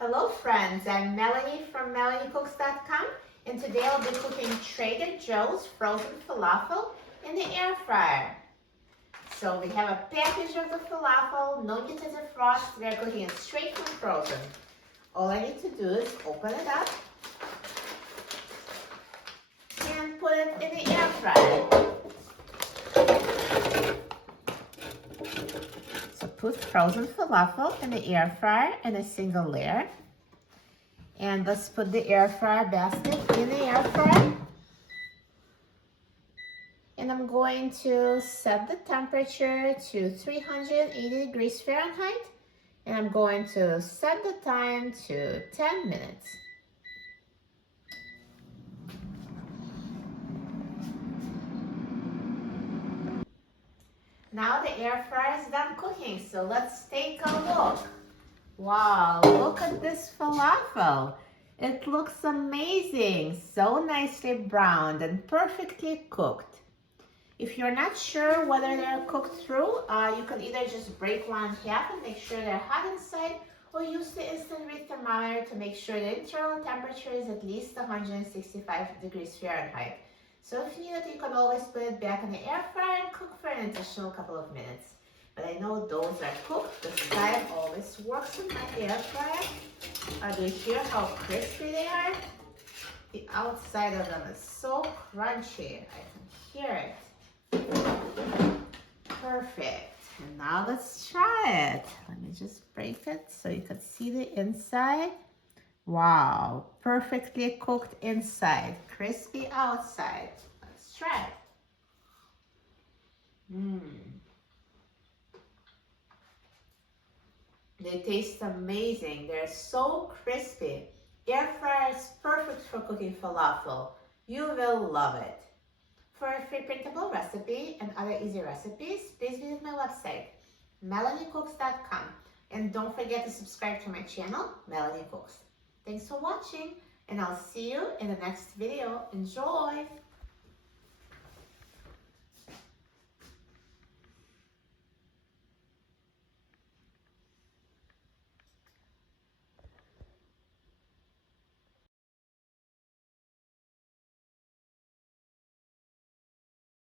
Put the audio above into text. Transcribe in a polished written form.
Hello friends, I'm Melanie from MelanieCooks.com, and today I'll be cooking Trader Joe's frozen falafel in the air fryer. So we have a package of the falafel, no need to defrost, we're cooking it straight from frozen. All I need to do is open it up and put it in the air fryer. Put frozen falafel in the air fryer in a single layer. And let's put the air fryer basket in the air fryer. And I'm going to set the temperature to 380 degrees Fahrenheit. And I'm going to set the time to 10 minutes. Now the air fryer is done cooking, so let's take a look. Wow, look at this falafel. It looks amazing, so nicely browned and perfectly cooked. If you're not sure whether they're cooked through, you can either just break one in half and make sure they're hot inside, or use the instant read thermometer to make sure the internal temperature is at least 165 degrees Fahrenheit. So if you need it, you can always put it back in the air fryer and cook for an additional couple of minutes. But I know those are cooked. The time always works in my air fryer. Do you hear how crispy they are? The outside of them is so crunchy. I can hear it. Perfect. And now let's try it. Let me just break it so you can see the inside. Wow, perfectly cooked inside, crispy outside. Let's try it. They taste amazing. They're so crispy. Air fryer is perfect for cooking falafel. You will love it. For a free printable recipe and other easy recipes, please visit my website, MelanieCooks.com. And don't forget to subscribe to my channel, Melanie Cooks. Thanks for watching, and I'll see you in the next video. Enjoy!